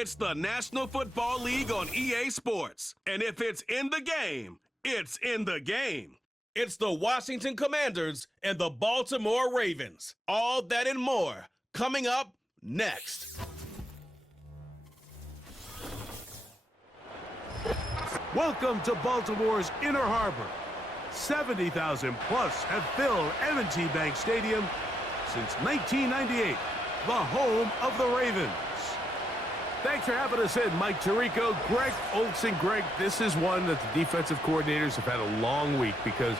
It's the National Football League on EA Sports. And if it's in the game, it's in the game. It's the Washington Commanders and the Baltimore Ravens. All that and more coming up next. Welcome to Baltimore's Inner Harbor. 70,000 plus have filled M&T Bank Stadium since 1998, the home of the Ravens. Thanks for having us in, Mike Tirico, Greg Olson. Greg, this is one that the defensive coordinators have had a long week because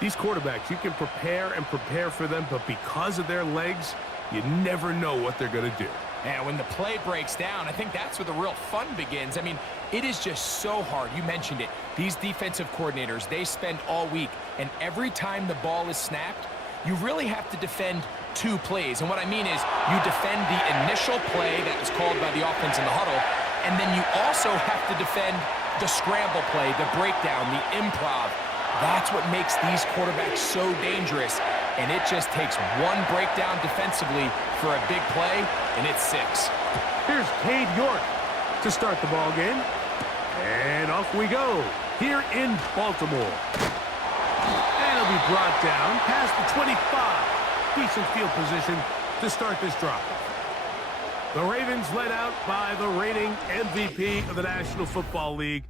these quarterbacks, you can prepare and prepare for them, but because of their legs, you never know what they're going to do. And when the play breaks down, I think that's where the real fun begins. I mean, it is just so hard. You mentioned it. These defensive coordinators, they spend all week, and every time the ball is snapped, you really have to defend two plays. And what I mean is you defend the initial play that was called by the offense in the huddle, and then you also have to defend the scramble play, the breakdown, the improv. That's what makes these quarterbacks so dangerous. And it just takes one breakdown defensively for a big play, and it's 6. Here's Cade York to start the ball game. And off we go here in Baltimore. And it'll be brought down past the 25. Decent field position to start this drive. The Ravens led out by the reigning MVP of the National Football League,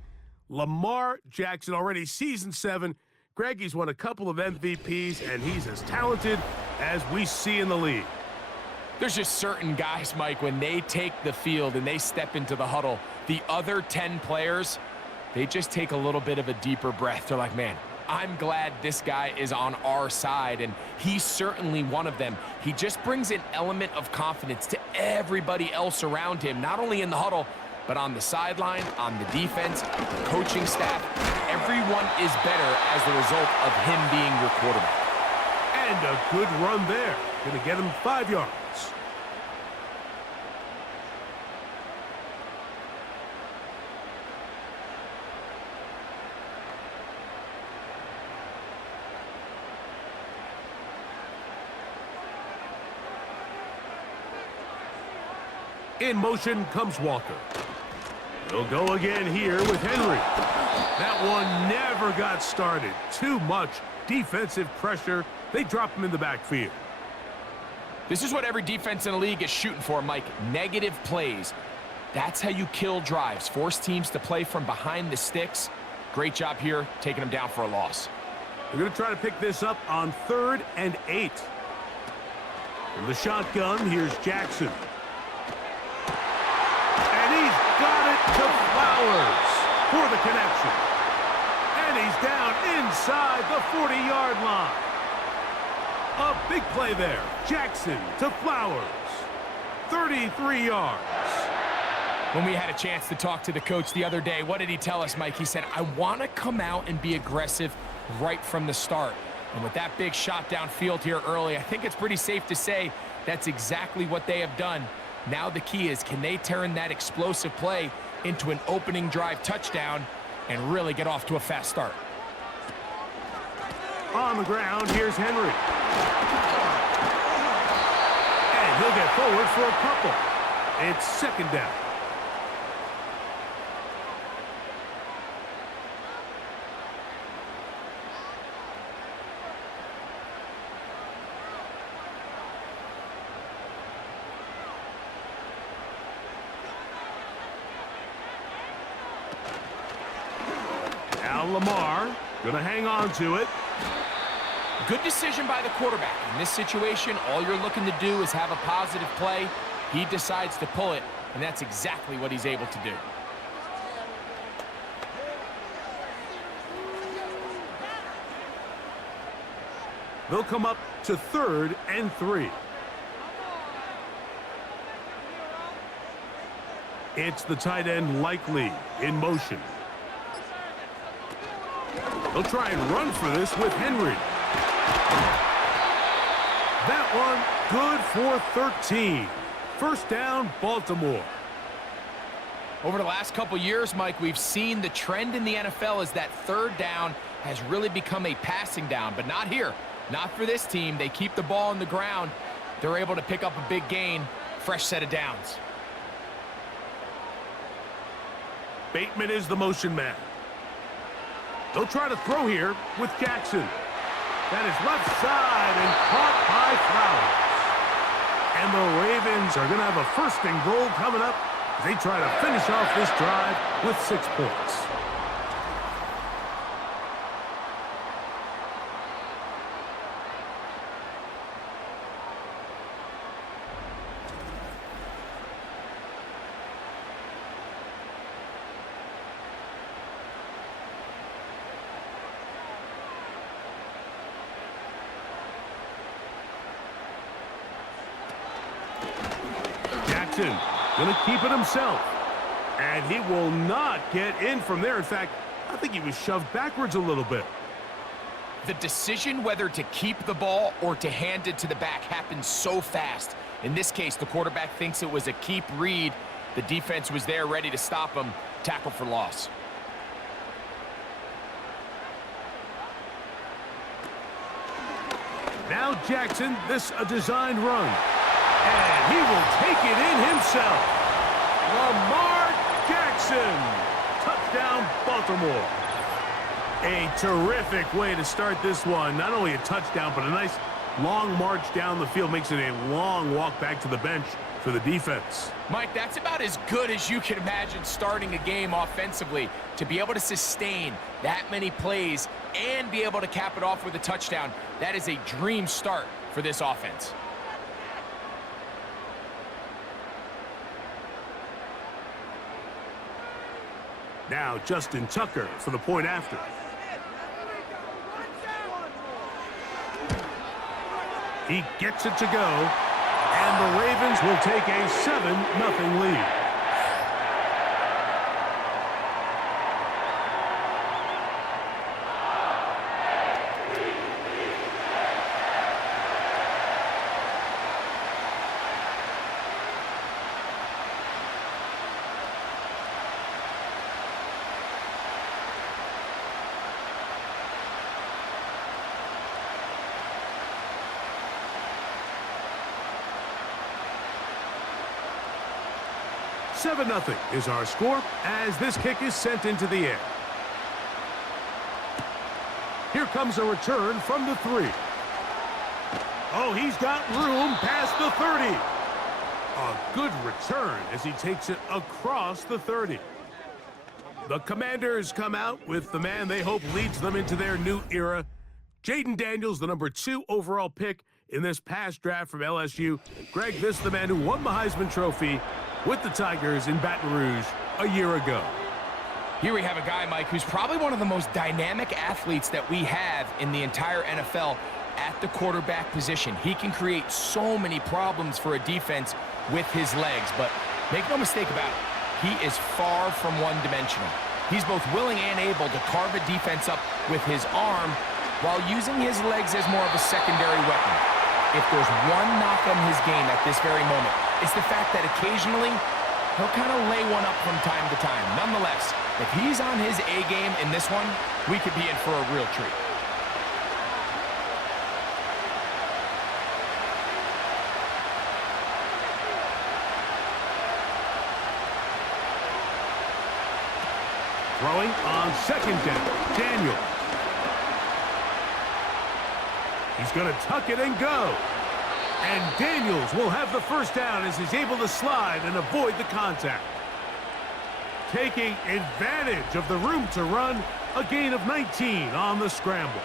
Lamar Jackson, already season 7. Greg, he's won a couple of MVPs, and he's as talented as we see in the league. There's just certain guys, Mike, when they take the field and they step into the huddle, the other 10 players, they just take a little bit of a deeper breath. They're like, man, I'm glad this guy is on our side, and he's certainly one of them. He just brings an element of confidence to everybody else around him, not only in the huddle, but on the sideline, on the defense, the coaching staff. Everyone is better as the result of him being your quarterback. And a good run there. Going to get him 5 yards. In motion comes Walker. He'll go again here with Henry. That one never got started. Too much defensive pressure. They drop him in the backfield. This is what every defense in the league is shooting for, Mike. Negative plays. That's how you kill drives. Force teams to play from behind the sticks. Great job here, taking them down for a loss. They're going to try to pick this up on 3rd and 8. From the shotgun, here's Jackson. And he's got it to Flowers for the connection. And he's down inside the 40-yard line. A big play there. Jackson to Flowers. 33 yards. When we had a chance to talk to the coach the other day, what did he tell us, Mike? He said, I want to come out and be aggressive right from the start. And with that big shot downfield here early, I think it's pretty safe to say that's exactly what they have done. Now the key is, can they turn that explosive play into an opening drive touchdown and really get off to a fast start? On the ground, here's Henry. And he'll get forward for a couple. It's 2nd down. Now Lamar gonna hang on to it. Good decision by the quarterback. In this situation, all you're looking to do is have a positive play. He decides to pull it, and that's exactly what he's able to do. They'll come up to 3rd and 3. It's the tight end Likely in motion. They'll try and run for this with Henry. That one good for 13. 1st down, Baltimore. Over the last couple years, Mike, we've seen the trend in the NFL is that 3rd down has really become a passing down, but not here. Not for this team. They keep the ball on the ground. They're able to pick up a big gain. Fresh set of downs. Bateman is the motion man. They'll try to throw here with Jackson. That is left side and caught by Flowers. And the Ravens are going to have a first and goal coming up as they try to finish off this drive with 6 points. Going to keep it himself. And he will not get in from there. In fact, I think he was shoved backwards a little bit. The decision whether to keep the ball or to hand it to the back happens so fast. In this case, the quarterback thinks it was a keep read. The defense was there ready to stop him. Tackle for loss. Now Jackson, this a designed run. And he will take it in himself. Lamar Jackson. Touchdown, Baltimore. A terrific way to start this one. Not only a touchdown, but a nice long march down the field. Makes it a long walk back to the bench for the defense. Mike, that's about as good as you can imagine starting a game offensively. To be able to sustain that many plays and be able to cap it off with a touchdown, that is a dream start for this offense. Now Justin Tucker for the point after. He gets it to go, and the Ravens will take a 7-0 lead. Nothing is our score as this kick is sent into the air. Here comes a return from the 3. Oh, he's got room past the 30. A good return as he takes it across the 30. The Commanders come out with the man they hope leads them into their new era. Jaden Daniels, the number 2 overall pick in this past draft from LSU. Greg, this is the man who won the Heisman Trophy with the Tigers in Baton Rouge a year ago. Here we have a guy, Mike, who's probably one of the most dynamic athletes that we have in the entire NFL at the quarterback position. He can create so many problems for a defense with his legs, but make no mistake about it, he is far from one-dimensional. He's both willing and able to carve a defense up with his arm while using his legs as more of a secondary weapon. If there's one knock on his game at this very moment, it's the fact that occasionally he'll kind of lay one up from time to time. Nonetheless, if he's on his A game in this one, we could be in for a real treat. Throwing on second down, Daniel. He's going to tuck it and go. And Daniels will have the first down as he's able to slide and avoid the contact. Taking advantage of the room to run, a gain of 19 on the scramble.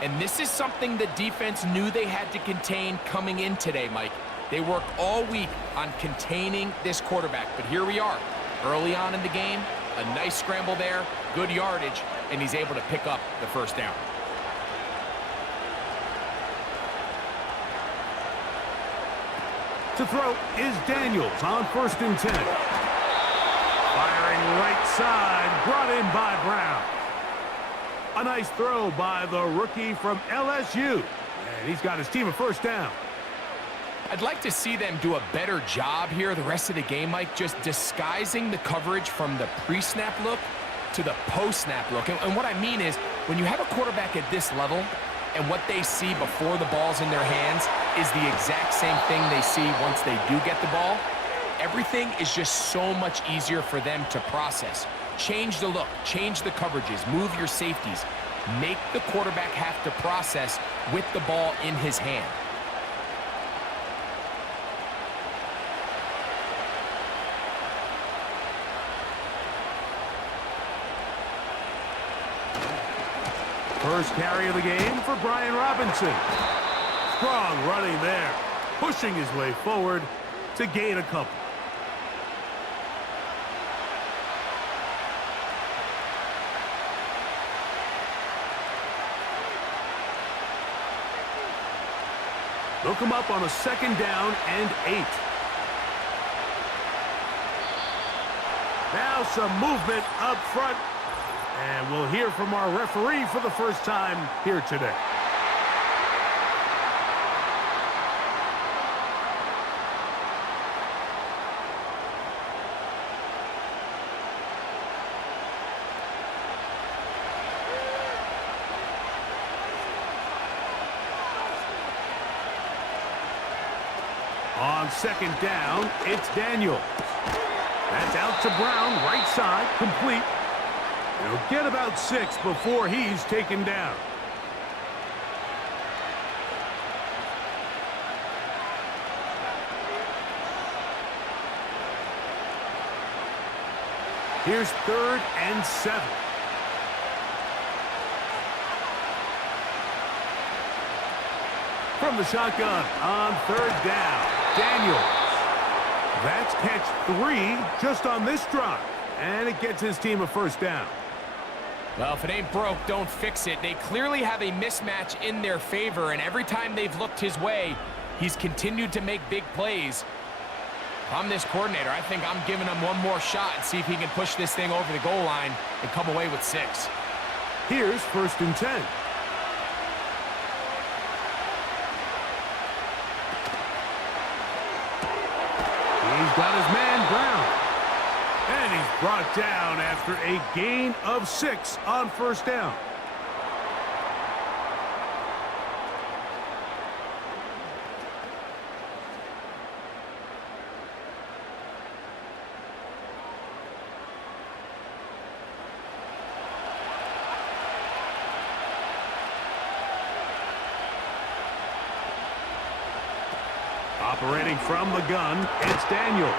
And this is something the defense knew they had to contain coming in today, Mike. They worked all week on containing this quarterback, but here we are. Early on in the game, a nice scramble there, good yardage, and he's able to pick up the first down. To throw is Daniels on 1st and 10. Firing right side, brought in by Brown. A nice throw by the rookie from LSU. And he's got his team a first down. I'd like to see them do a better job here the rest of the game, Mike, just disguising the coverage from the pre-snap look to the post-snap look. And what I mean is, when you have a quarterback at this level, and what they see before the ball's in their hands is the exact same thing they see once they do get the ball, everything is just so much easier for them to process. Change the look, change the coverages, move your safeties. Make the quarterback have to process with the ball in his hand. First carry of the game for Brian Robinson. Strong running there, pushing his way forward to gain a couple. They'll come up on a 2nd down and 8. Now some movement up front. And we'll hear from our referee for the first time here today. On 2nd down, it's Daniels. That's out to Brown, right side, complete. He'll get about 6 before he's taken down. Here's 3rd and 7. From the shotgun on 3rd down, Daniels. That's catch 3 just on this drive, and it gets his team a 1st down. Well, if it ain't broke, don't fix it. They clearly have a mismatch in their favor, and every time they've looked his way, he's continued to make big plays. If I'm this coordinator, I think I'm giving him one more shot and see if he can push this thing over the goal line and come away with 6. Here's 1st and 10. He's got his man, Brown. And he's brought down after a gain of 6 on 1st down. Operating from the gun, it's Daniels.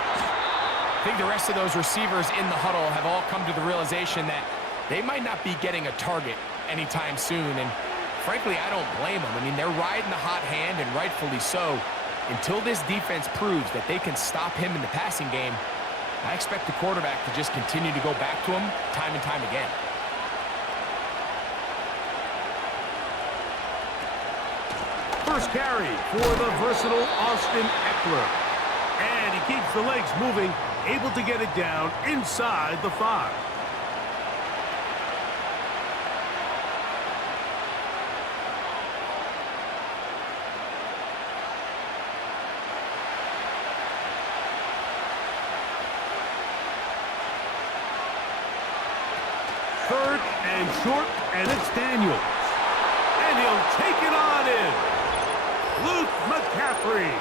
I think the rest of those receivers in the huddle have all come to the realization that they might not be getting a target anytime soon, and frankly, I don't blame them. I mean, they're riding the hot hand, and rightfully so. Until this defense proves that they can stop him in the passing game, I expect the quarterback to just continue to go back to him time and time again. First carry for the versatile Austin Eckler. And he keeps the legs moving, able to get it down inside the 5. Third and short, and it's Daniels. And he'll take it on in. Luke McCaffrey,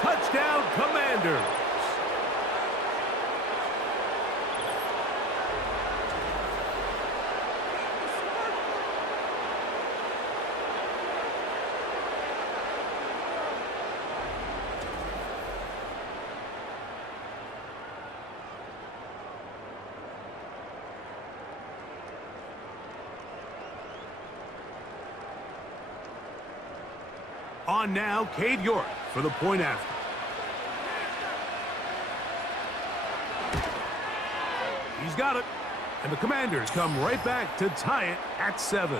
touchdown Commanders. On now, Cade York for the point after. He's got it. And the Commanders come right back to tie it at 7.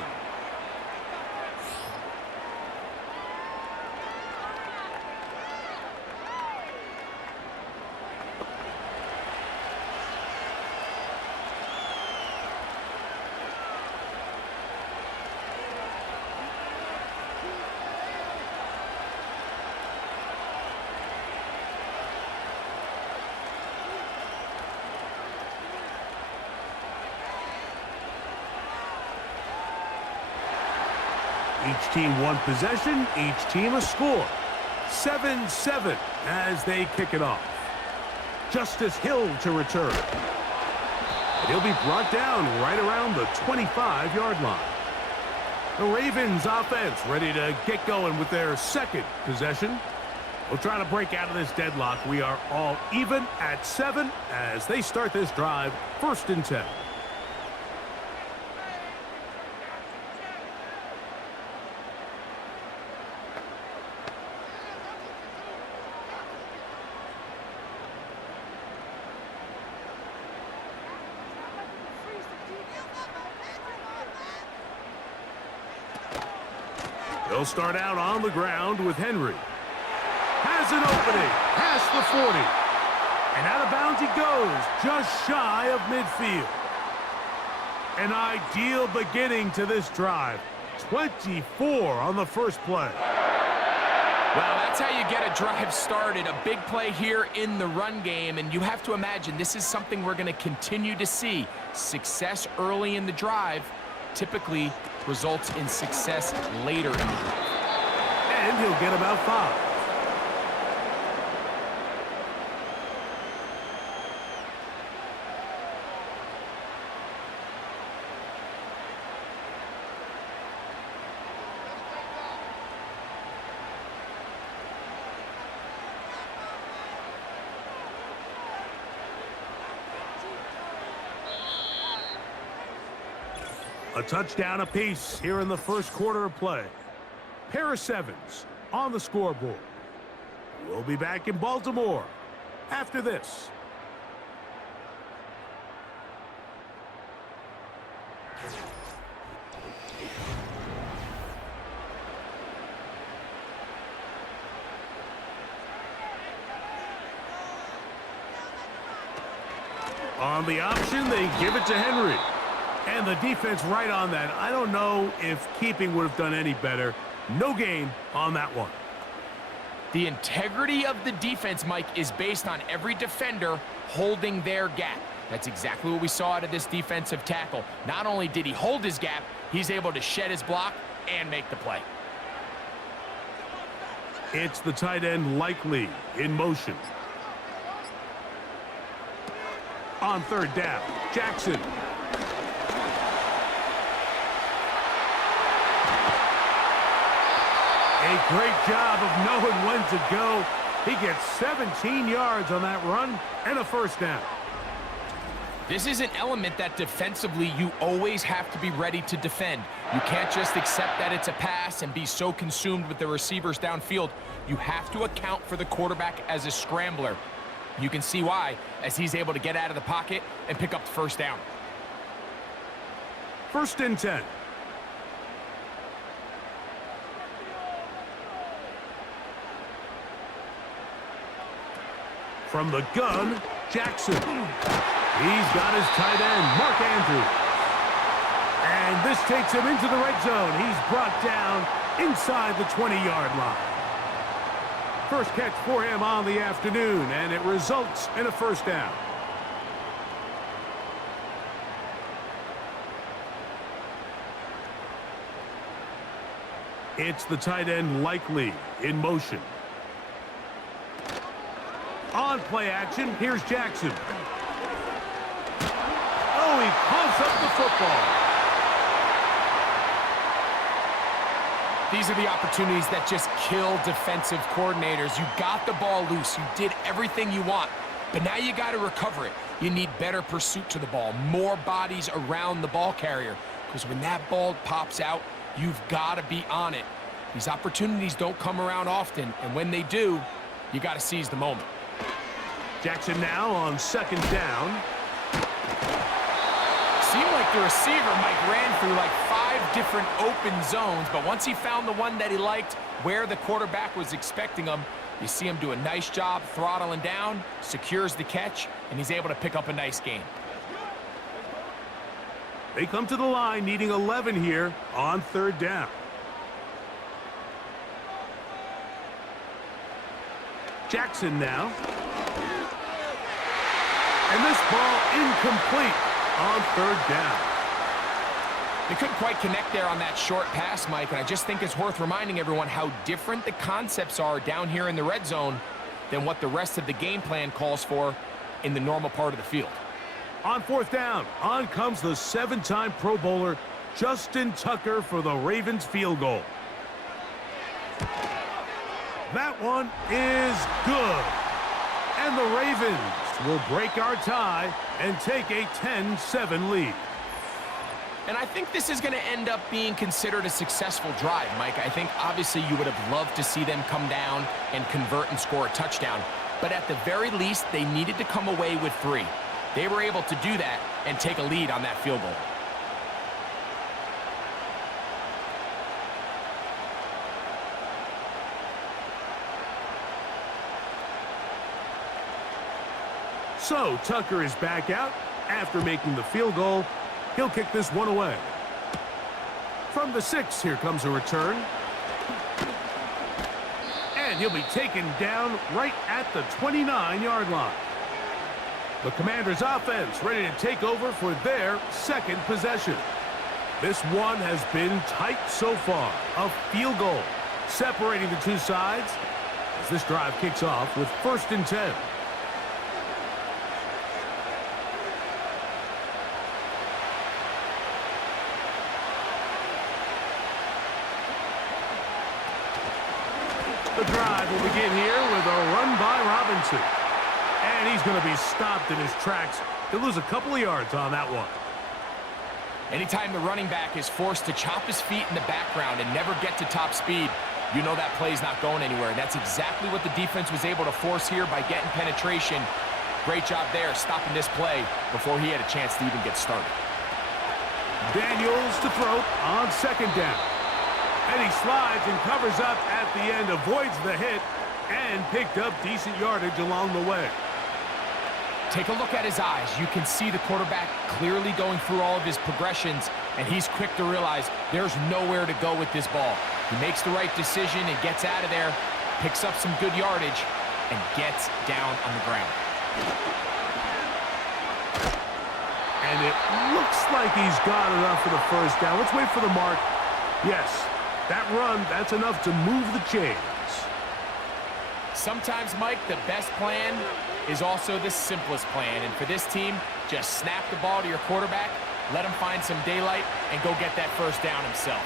Each team one possession, each team a score. 7-7 as they kick it off. Justice Hill to return. And he'll be brought down right around the 25-yard line. The Ravens offense ready to get going with their second possession. We'll try to break out of this deadlock. We are all even at 7 as they start this drive, 1st and 10. They'll start out on the ground with Henry. Has an opening, past the 40. And out of bounds he goes, just shy of midfield. An ideal beginning to this drive. 24 on the first play. Well, that's how you get a drive started. A big play here in the run game, and you have to imagine this is something we're going to continue to see. Success early in the drive typically results in success later in the drive. And he'll get about 5. A touchdown apiece here in the first quarter of play. Pair of 7s on the scoreboard. We'll be back in Baltimore after this. On the option, they give it to Henry. And the defense right on that. I don't know if keeping would have done any better. No gain on that one. The integrity of the defense, Mike, is based on every defender holding their gap. That's exactly what we saw out of this defensive tackle. Not only did he hold his gap, he's able to shed his block and make the play. It's the tight end Likely in motion. On 3rd down, Jackson. A great job of knowing when to go. He gets 17 yards on that run and a 1st down. This is an element that defensively you always have to be ready to defend. You can't just accept that it's a pass and be so consumed with the receivers downfield. You have to account for the quarterback as a scrambler. You can see why, as he's able to get out of the pocket and pick up the 1st down. 1st and 10. From the gun, Jackson. He's got his tight end, Mark Andrews. And this takes him into the red zone. He's brought down inside the 20-yard line. First catch for him on the afternoon, and it results in a 1st down. It's the tight end Likely in motion. On play action, here's Jackson. Oh, he pumps up the football. These are the opportunities that just kill defensive coordinators. You got the ball loose. You did everything you want. But now you got to recover it. You need better pursuit to the ball, more bodies around the ball carrier. Because when that ball pops out, you've got to be on it. These opportunities don't come around often. And when they do, you got to seize the moment. Jackson now on 2nd down. Seemed like the receiver, Mike, ran through like 5 different open zones, but once he found the one that he liked, where the quarterback was expecting him, you see him do a nice job throttling down, secures the catch, and he's able to pick up a nice gain. They come to the line needing 11 here on 3rd down. Jackson now. And this ball incomplete on 3rd down. They couldn't quite connect there on that short pass, Mike, and I just think it's worth reminding everyone how different the concepts are down here in the red zone than what the rest of the game plan calls for in the normal part of the field. On fourth down, on comes the 7-time Pro Bowler, Justin Tucker, for the Ravens field goal. That one is good. And the Ravens will break our tie and take a 10-7 lead. And I think this is going to end up being considered a successful drive, Mike. I think obviously you would have loved to see them come down and convert and score a touchdown. But at the very least, they needed to come away with 3. They were able to do that and take a lead on that field goal. So Tucker is back out after making the field goal. He'll kick this one away. From the 6, here comes a return. And he'll be taken down right at the 29-yard line. The Commanders' offense ready to take over for their second possession. This one has been tight so far. A field goal separating the two sides as this drive kicks off with 1st and 10. The drive will begin here with a run by Robinson. And he's going to be stopped in his tracks. He'll lose a couple of yards on that one. Anytime the running back is forced to chop his feet in the background and never get to top speed, you know that play's not going anywhere. And that's exactly what the defense was able to force here by getting penetration. Great job there, stopping this play before he had a chance to even get started. Daniels to throw on 2nd down. And he slides and covers up at the end, avoids the hit, and picked up decent yardage along the way. Take a look at his eyes. You can see the quarterback clearly going through all of his progressions, and he's quick to realize there's nowhere to go with this ball. He makes the right decision and gets out of there, picks up some good yardage, and gets down on the ground. And it looks like he's got enough for the 1st down. Let's wait for the mark. Yes, that run, that's enough to move the chains. Sometimes, Mike, the best plan is also the simplest plan. And for this team, just snap the ball to your quarterback, let him find some daylight, and go get that 1st down himself.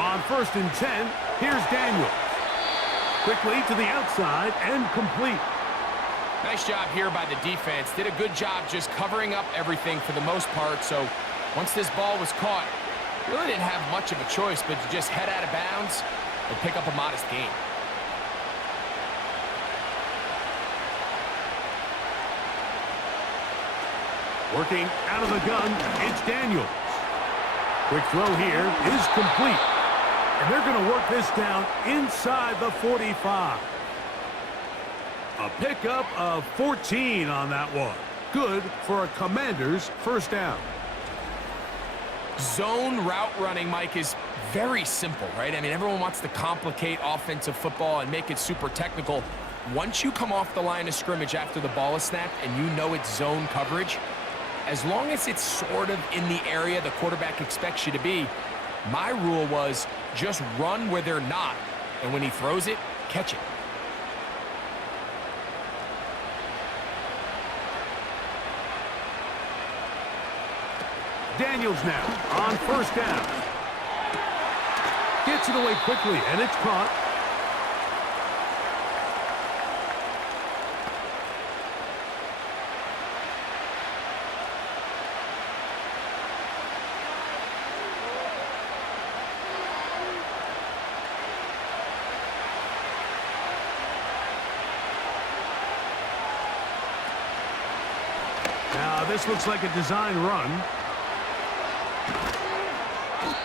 On 1st and 10, here's Daniels. Quickly to the outside and complete. Nice job here by the defense. Did a good job just covering up everything for the most part. So once this ball was caught, really didn't have much of a choice but to just head out of bounds and pick up a modest gain. Working out of the gun, it's Daniels. Quick throw here is complete. And they're going to work this down inside the 45. A pickup of 14 on that one. Good for a Commander's 1st down. Zone route running, Mike, is very simple, right? I mean, everyone wants to complicate offensive football and make it super technical. Once you come off the line of scrimmage after the ball is snapped and you know it's zone coverage, as long as it's sort of in the area the quarterback expects you to be, my rule was just run where they're not, and when he throws it, catch it. Daniels now on 1st down. Gets it away quickly, and it's caught. Now, this looks like a design run.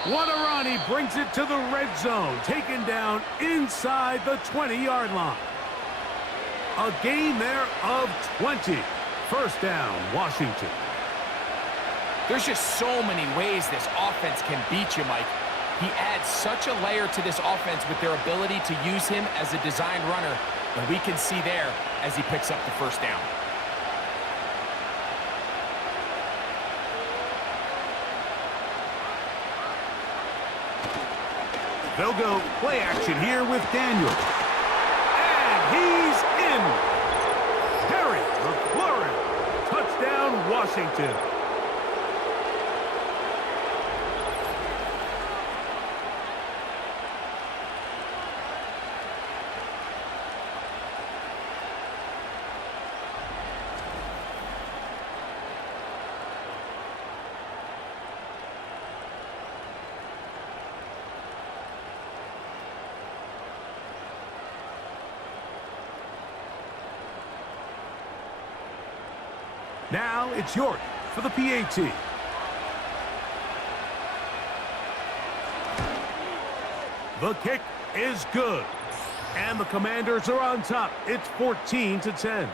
What a run. He brings it to the red zone. Taken down inside the 20-yard line. A gain there of 20. 1st down, Washington. There's just so many ways this offense can beat you, Mike. He adds such a layer to this offense with their ability to use him as a design runner, and we can see there as he picks up the 1st down. They'll go play action here with Daniels. And he's in. Harry McLaurin. Touchdown, Washington. Now it's York for the PAT. The kick is good. And the Commanders are on top. It's 14-10.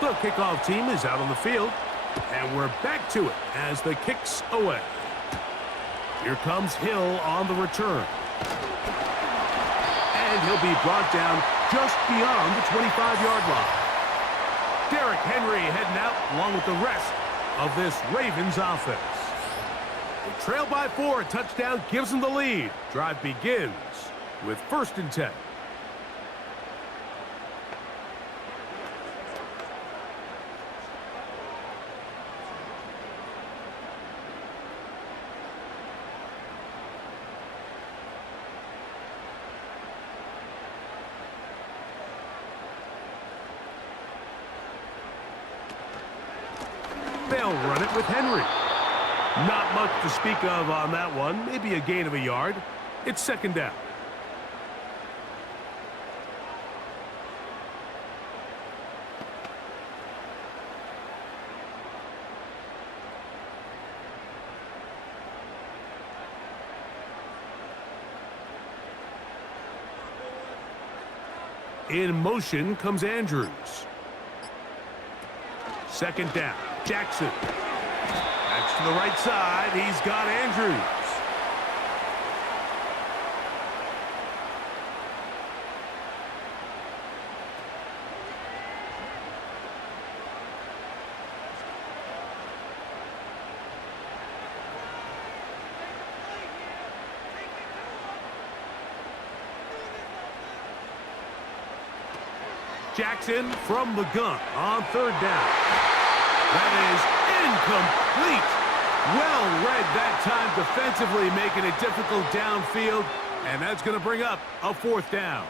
The kickoff team is out on the field, and we're back to it as the kick's away. Here comes Hill on the return. And he'll be brought down just beyond the 25-yard line. Derrick Henry heading out along with the rest of this Ravens offense. They trail by 4, a touchdown gives them the lead. Drive begins with 1st and 10. They'll run it with Henry. Not much to speak of on that one. Maybe a gain of a yard. It's 2nd down. In motion comes Andrews. 2nd down. Jackson. Backs to the right side. He's got Andrews. Jackson from the gun on 3rd down. That is incomplete. Well read that time defensively, making it difficult downfield, and that's going to bring up a 4th down.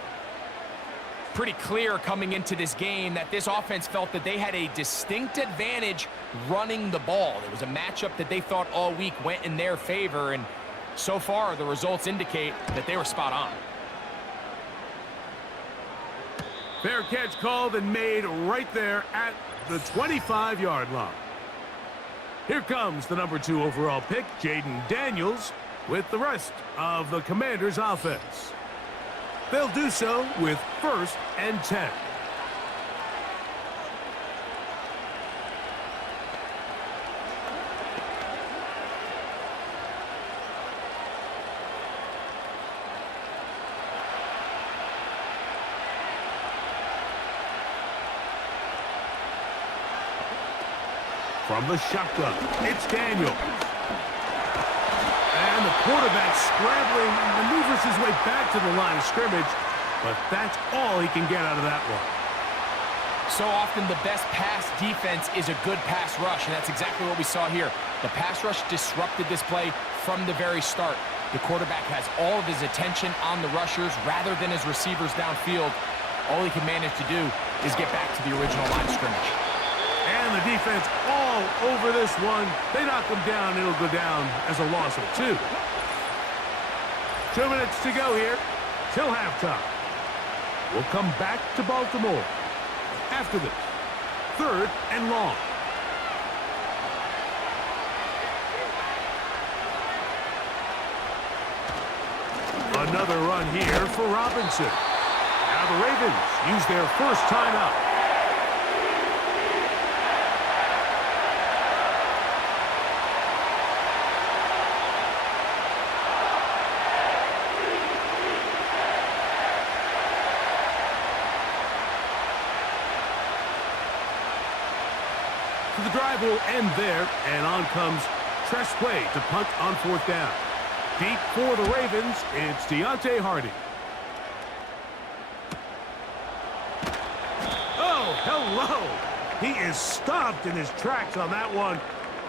Pretty clear coming into this game that this offense felt that they had a distinct advantage running the ball. It was a matchup that they thought all week went in their favor, and so far the results indicate that they were spot on. Fair catch called and made right there at the 25-yard line. Here comes the number 2 overall pick, Jaden Daniels, with the rest of the Commanders' offense. They'll do so with 1st and 10. From the shotgun, it's Daniels. And the quarterback scrambling, maneuvers his way back to the line of scrimmage, but that's all he can get out of that one. So often the best pass defense is a good pass rush, and that's exactly what we saw here. The pass rush disrupted this play from the very start. The quarterback has all of his attention on the rushers rather than his receivers downfield. All he can manage to do is get back to the original line of scrimmage. And the defense all over this one. They knock him down. It'll go down as a loss of 2. 2 minutes to go here till halftime. We'll come back to Baltimore after this. 3rd and long. Another run here for Robinson. Now the Ravens use their first timeout. drive will end there, and on comes Tressway to punt on 4th down. Deep for the Ravens, it's Deontay Hardy. Oh, hello! He is stopped in his tracks on that one.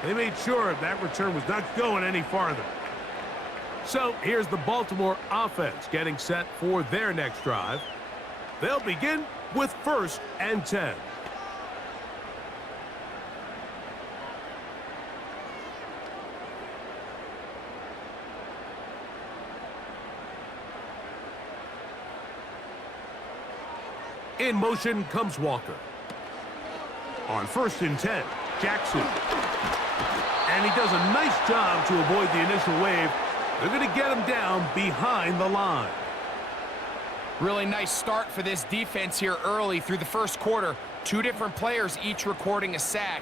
They made sure that return was not going any farther. So here's the Baltimore offense getting set for their next drive. They'll begin with 1st and 10. In motion comes Walker. On 1st and 10, Jackson. And he does a nice job to avoid the initial wave. They're going to get him down behind the line. Really nice start for this defense here early through the first quarter. 2 different players each recording a sack.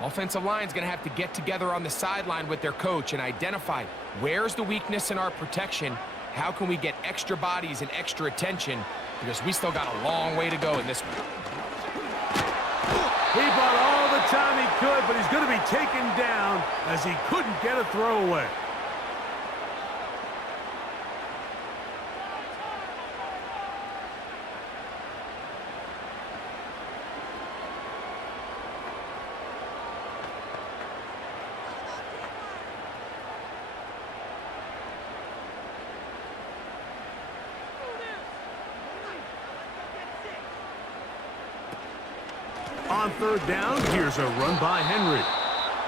Offensive line's going to have to get together on the sideline with their coach and identify where's the weakness in our protection. How can we get extra bodies and extra attention? Because we still got a long way to go in this one. He bought all the time he could, but he's going to be taken down as he couldn't get a throwaway. On 3rd down, here's a run by Henry.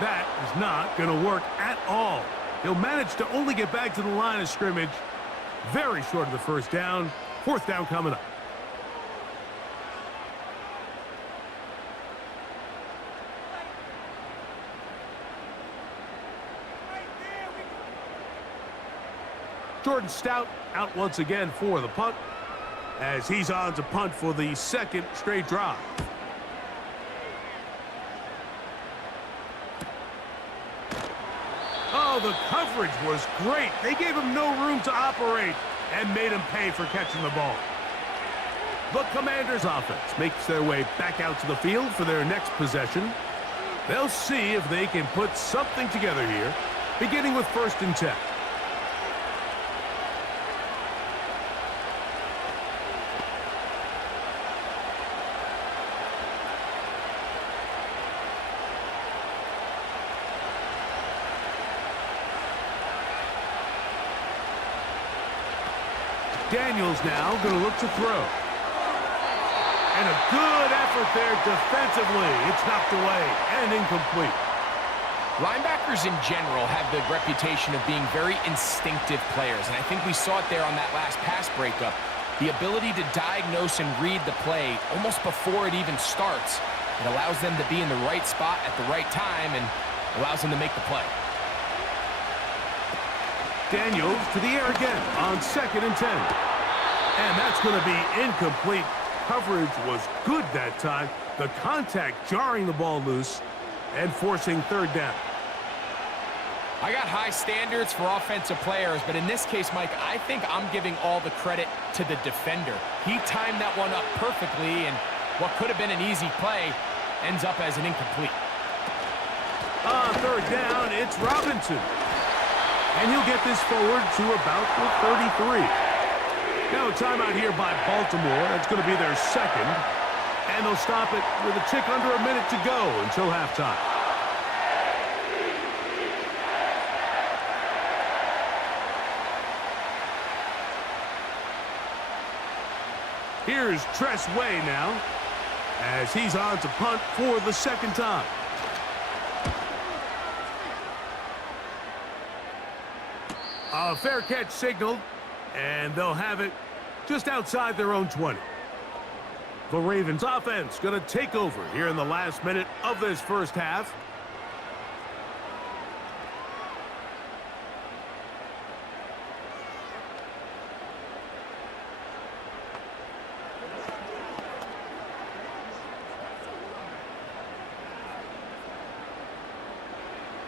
That is not going to work at all. He'll manage to only get back to the line of scrimmage. Very short of the 1st down. 4th down coming up. Jordan Stout out once again for the punt, as he's on to punt for the 2nd straight drive. Oh, the coverage was great. They gave him no room to operate and made him pay for catching the ball. The Commanders' offense makes their way back out to the field for their next possession. They'll see if they can put something together here, beginning with 1st and 10. Daniels now going to look to throw. And a good effort there defensively. It's knocked away and incomplete. Linebackers in general have the reputation of being very instinctive players, and I think we saw it there on that last pass breakup. The ability to diagnose and read the play almost before it even starts. It allows them to be in the right spot at the right time and allows them to make the play. Daniels to the air again on 2nd and 10. And that's going to be incomplete. Coverage was good that time. The contact jarring the ball loose and forcing 3rd down. I got high standards for offensive players, but in this case, Mike, I think I'm giving all the credit to the defender. He timed that one up perfectly, and what could have been an easy play ends up as an incomplete. On 3rd down, it's Robinson. And he'll get this forward to about the 33. Now a timeout here by Baltimore. That's going to be their 2nd. And they'll stop it with a tick under a minute to go until halftime. Here's Tressway now, as he's on to punt for the 2nd time. A fair catch signaled, and they'll have it just outside their own 20. The Ravens offense going to take over here in the last minute of this first half.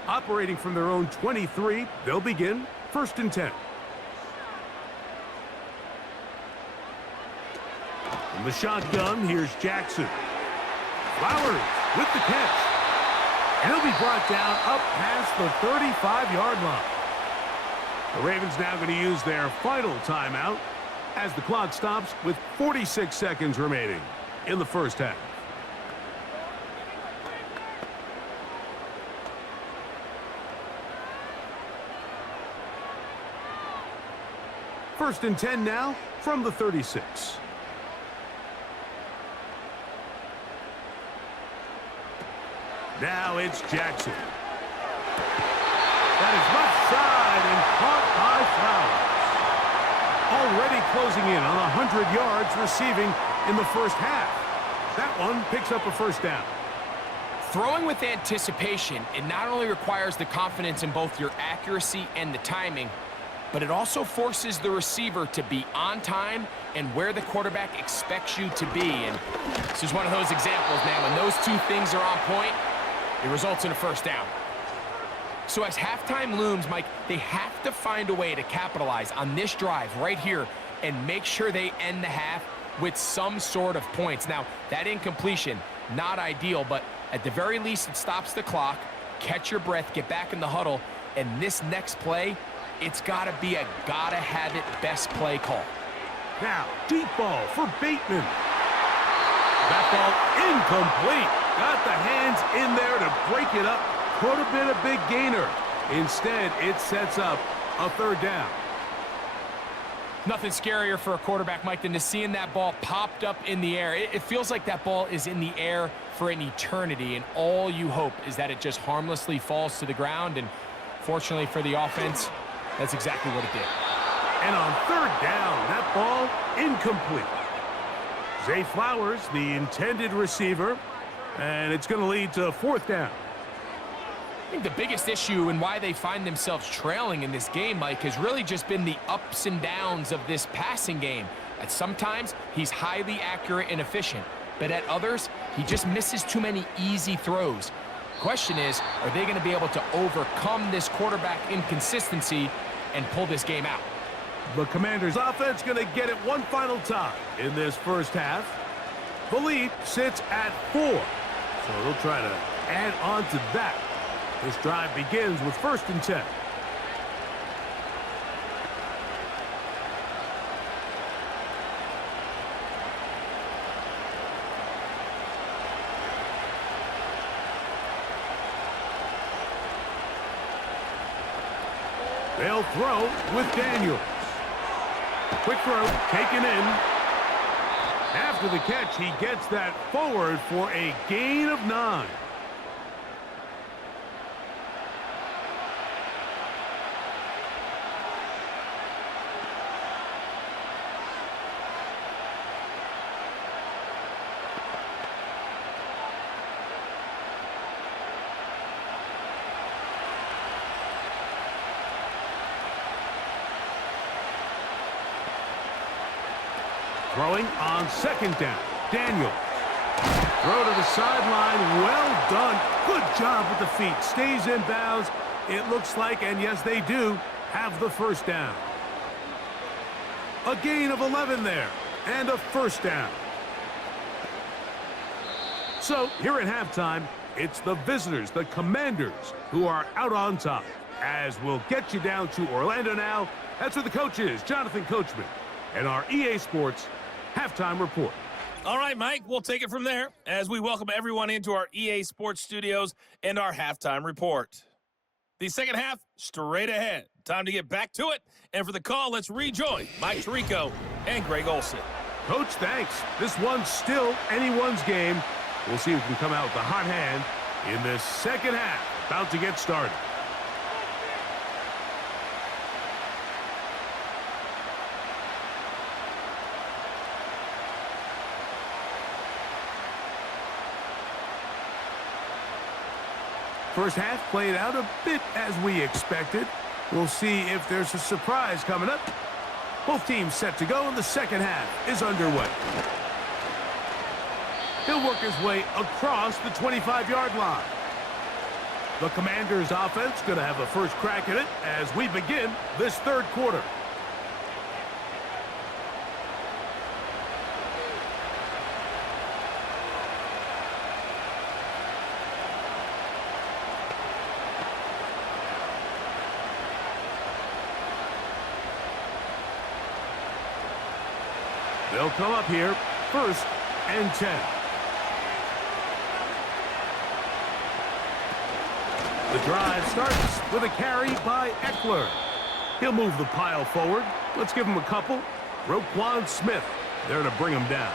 Operating from their own 23, they'll begin 1st and 10. From the shotgun, here's Jackson. Flowers with the catch. And he'll be brought down up past the 35-yard line. The Ravens now going to use their final timeout as the clock stops with 46 seconds remaining in the first half. First and 10 now from the 36. Now it's Jackson. That is left side and caught by Flowers. Already closing in on 100 yards receiving in the first half. That one picks up a first down. Throwing with anticipation, it not only requires the confidence in both your accuracy and the timing, but it also forces the receiver to be on time and where the quarterback expects you to be. And this is one of those examples, man. When those two things are on point, it results in a first down. So as halftime looms, Mike, they have to find a way to capitalize on this drive right here and make sure they end the half with some sort of points. Now, that incompletion, not ideal, but at the very least, it stops the clock. Catch your breath, get back in the huddle, and this next play, it's got to be a gotta-have-it best play call. Now, deep ball for Bateman. That ball incomplete. Got the hands in there to break it up. Could have been a big gainer. Instead, it sets up a third down. Nothing scarier for a quarterback, Mike, than to seeing that ball popped up in the air. It feels like that ball is in the air for an eternity, and all you hope is that it just harmlessly falls to the ground. And fortunately for the offense, that's exactly what it did. And on third down, that ball incomplete. Zay Flowers, the intended receiver, and it's going to lead to fourth down. I think the biggest issue and why they find themselves trailing in this game, Mike, has really just been the ups and downs of this passing game. At sometimes, he's highly accurate and efficient, but at others, he just misses too many easy throws. Question is, are they going to be able to overcome this quarterback inconsistency and pull this game out? The Commanders' offense going to get it one final time in this first half. The lead sits at 4, so they'll try to add on to that. This drive begins with first and 10. They'll throw with Daniels. Quick throw, taken in. After the catch, he gets that forward for a gain of 9. Throwing on second down. Daniels. Throw to the sideline. Well done. Good job with the feet. Stays in bounds. It looks like, and yes, they do, have the first down. A gain of 11 there. And a first down. So, here at halftime, it's the visitors, the Commanders, who are out on top. As we'll get you down to Orlando now. That's where the coach is, Jonathan Coachman, and our EA Sports halftime report. All right, Mike, we'll take it from there as we welcome everyone into our EA Sports studios and our halftime report. The second half, straight ahead. Time to get back to it. And for the call, let's rejoin Mike Tirico and Greg Olson. Coach, thanks. This one's still anyone's game. We'll see who can come out with the hot hand in this second half. About to get started. First half played out a bit as we expected. We'll see if there's a surprise coming up. Both teams set to go, and the second half is underway. He'll work his way across the 25-yard line. The Commanders' offense going to have a first crack at it as we begin this third quarter. They'll come up here, 1st and 10. The drive starts with a carry by Eckler. He'll move the pile forward. Let's give him a couple. Roquan Smith there to bring him down.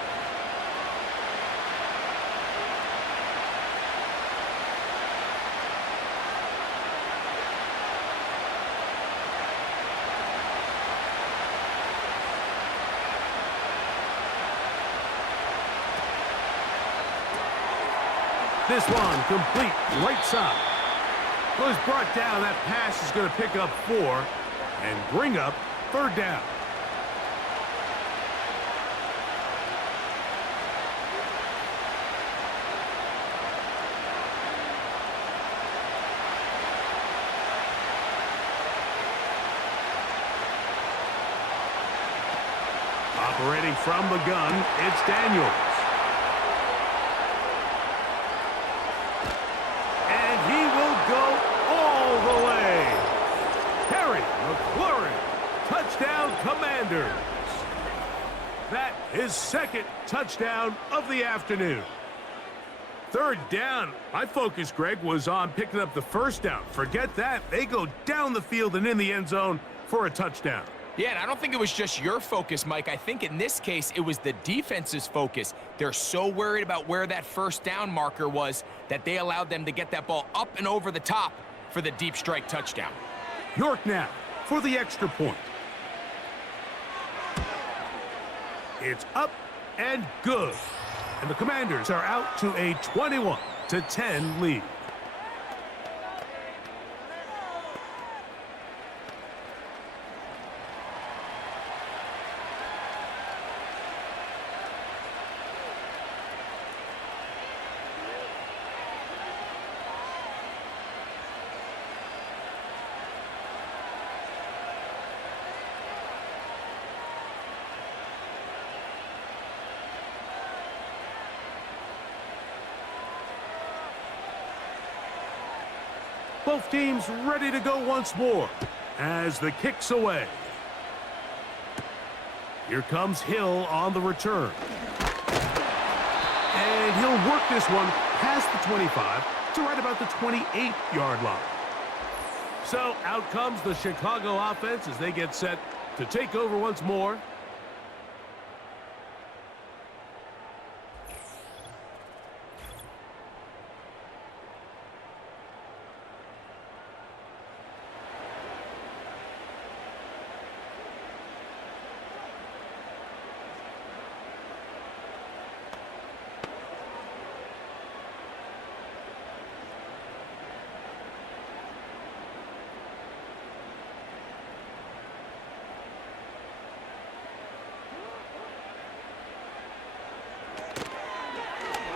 This one complete right side. Was brought down. That pass is going to pick up 4 and bring up 3rd down. Operating from the gun, it's Daniels. And he will go all the way. Terry McLaurin, touchdown Commanders. That is 2nd touchdown of the afternoon. 3rd down. My focus, Greg, was on picking up the 1st down. Forget that. They go down the field and in the end zone for a touchdown. Yeah, and I don't think it was just your focus, Mike. I think in this case, it was the defense's focus. They're so worried about where that 1st down marker was that they allowed them to get that ball up and over the top for the deep strike touchdown. York now for the extra point. It's up and good. And the Commanders are out to a 21-10 lead. Both teams ready to go once more as the kick's away. Here comes Hill on the return. And he'll work this one past the 25 to right about the 28-yard line. So out comes the Chicago offense as they get set to take over once more.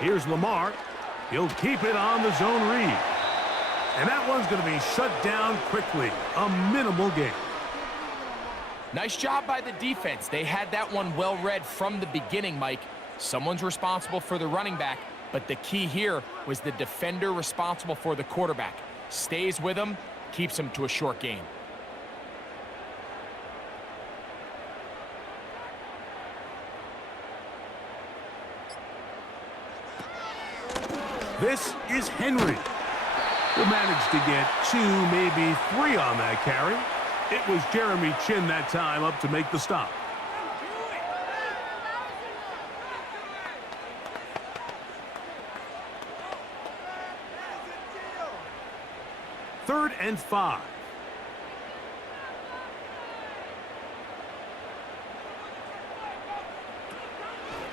Here's Lamar. He'll keep it on the zone read. And that one's going to be shut down quickly. A minimal gain. Nice job by the defense. They had that one well read from the beginning, Mike. Someone's responsible for the running back, but the key here was the defender responsible for the quarterback. Stays with him, keeps him to a short gain. This is Henry. He'll manage to get 2, maybe 3 on that carry. It was Jeremy Chin that time up to make the stop. Third and 5.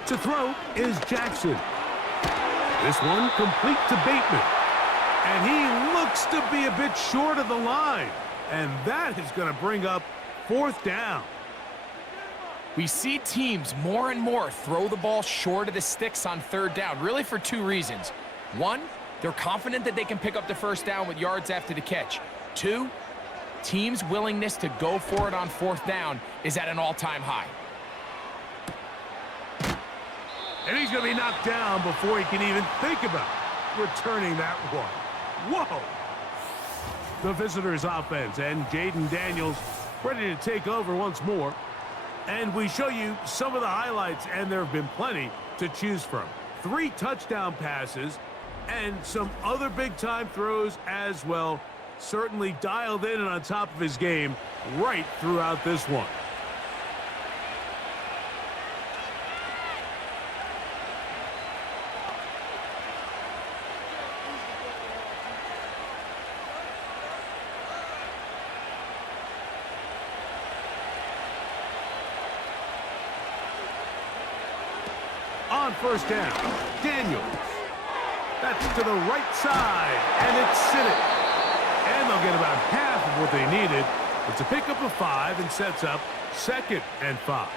To throw is Jackson. This one complete to Bateman. And he looks to be a bit short of the line. And that is going to bring up 4th down. We see teams more and more throw the ball short of the sticks on 3rd down, really for 2 reasons. 1, they're confident that they can pick up the 1st down with yards after the catch. 2, teams' willingness to go for it on 4th down is at an all-time high. And he's going to be knocked down before he can even think about returning that one. Whoa! The visitors' offense and Jaden Daniels ready to take over once more. And we show you some of the highlights, and there have been plenty to choose from. 3 touchdown passes and some other big-time throws as well. Certainly dialed in and on top of his game right throughout this one. On first down, Daniels. That's to the right side, and it's sitting. And they'll get about half of what they needed. It's a pickup of 5 and sets up 2nd and 5.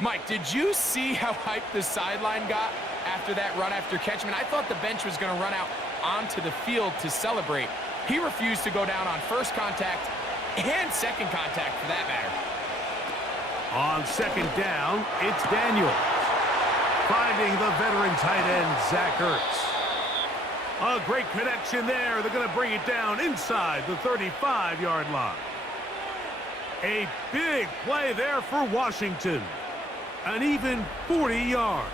Mike, did you see how hyped the sideline got after that run after catch? I mean, I thought the bench was going to run out onto the field to celebrate. He refused to go down on first contact and second contact, for that matter. On 2nd down, it's Daniels. Finding the veteran tight end, Zach Ertz. A great connection there. They're going to bring it down inside the 35-yard line. A big play there for Washington. An even 40 yards.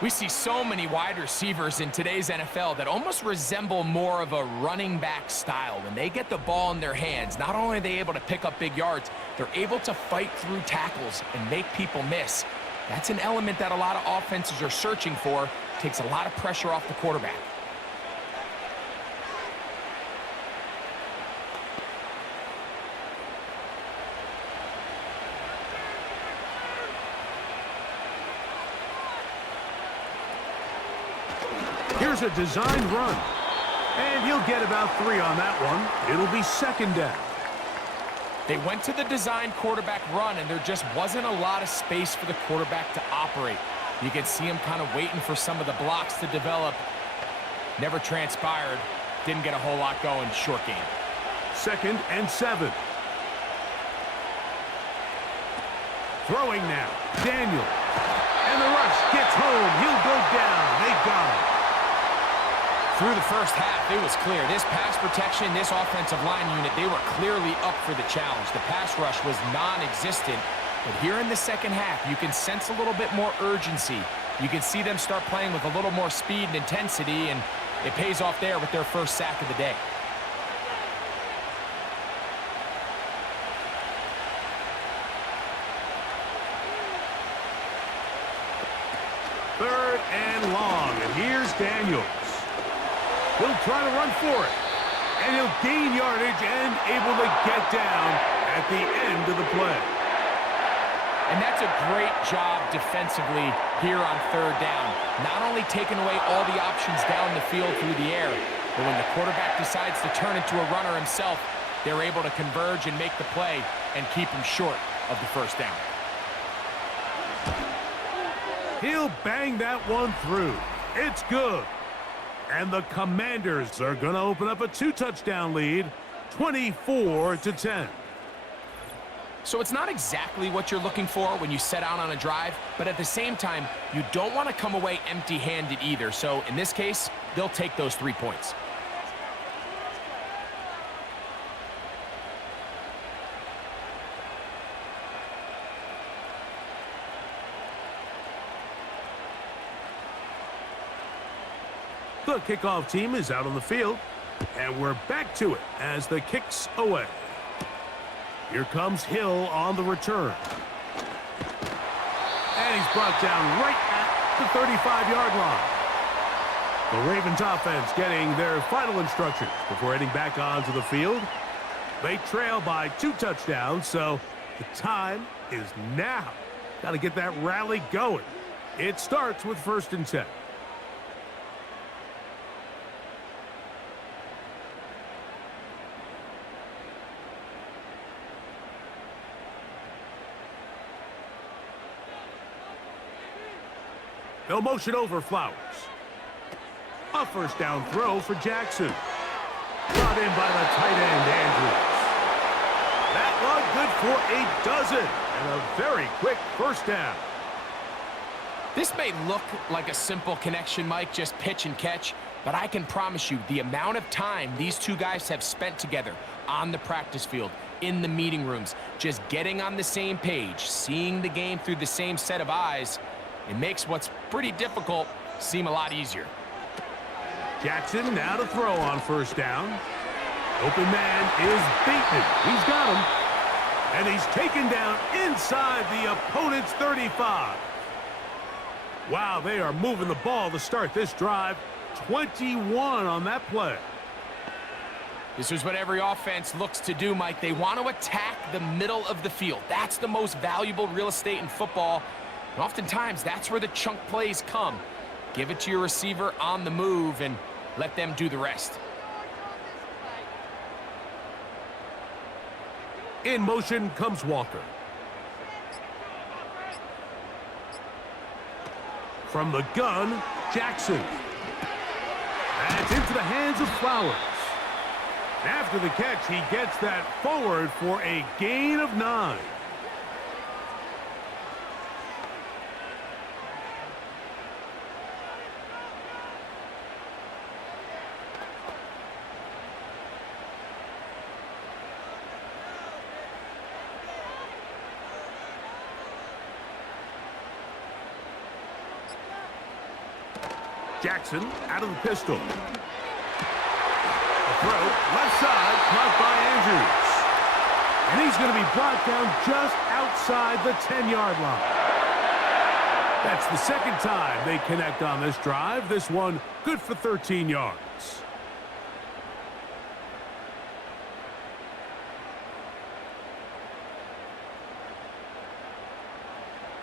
We see so many wide receivers in today's NFL that almost resemble more of a running back style. When they get the ball in their hands, not only are they able to pick up big yards, they're able to fight through tackles and make people miss. That's an element that a lot of offenses are searching for. Takes a lot of pressure off the quarterback. Here's a designed run. And he'll get about 3 on that one. It'll be 2nd down. They went to the design quarterback run, and there just wasn't a lot of space for the quarterback to operate. You can see him kind of waiting for some of the blocks to develop. Never transpired. Didn't get a whole lot going. Short game. 2nd and 7. Throwing now. Daniel. And the rush gets home. He'll go down. They got him. Through the first half, it was clear. This pass protection, this offensive line unit, they were clearly up for the challenge. The pass rush was non-existent. But here in the second half, you can sense a little bit more urgency. You can see them start playing with a little more speed and intensity, and it pays off there with their first sack of the day. Third and long, and here's Daniels. He'll try to run for it, and he'll gain yardage and able to get down at the end of the play. And that's a great job defensively here on 3rd down. Not only taking away all the options down the field through the air, but when the quarterback decides to turn into a runner himself, they're able to converge and make the play and keep him short of the first down. He'll bang that one through. It's good. And the Commanders are going to open up a 2-touchdown lead, 24-10. So it's not exactly what you're looking for when you set out on a drive, but at the same time, you don't want to come away empty-handed either. So in this case, they'll take those 3 points. The kickoff team is out on the field, and we're back to it as the kick's away. Here comes Hill on the return. And he's brought down right at the 35-yard line. The Ravens offense getting their final instructions before heading back onto the field. They trail by 2 touchdowns, so the time is now. Got to get that rally going. It starts with 1st and 10. They'll motion over Flowers. A 1st down throw for Jackson. Brought in by the tight end, Andrews. That one good for a dozen. And a very quick 1st down. This may look like a simple connection, Mike, just pitch and catch, but I can promise you the amount of time these two guys have spent together on the practice field, in the meeting rooms. Just getting on the same page, seeing the game through the same set of eyes, it makes what's pretty difficult seem a lot easier. Jackson now to throw on first down. Open man is Bateman. He's got him. And he's taken down inside the opponent's 35. Wow, they are moving the ball to start this drive. 21 on that play. This is what every offense looks to do, Mike. They want to attack the middle of the field. That's the most valuable real estate in football. And oftentimes, that's where the chunk plays come. Give it to your receiver on the move and let them do the rest. In motion comes Walker. From the gun, Jackson. That's into the hands of Flowers. After the catch, he gets that forward for a gain of 9. Jackson out of the pistol. A throw, left side, caught by Andrews. And he's going to be brought down just outside the 10-yard line. That's the second time they connect on this drive. This one good for 13 yards.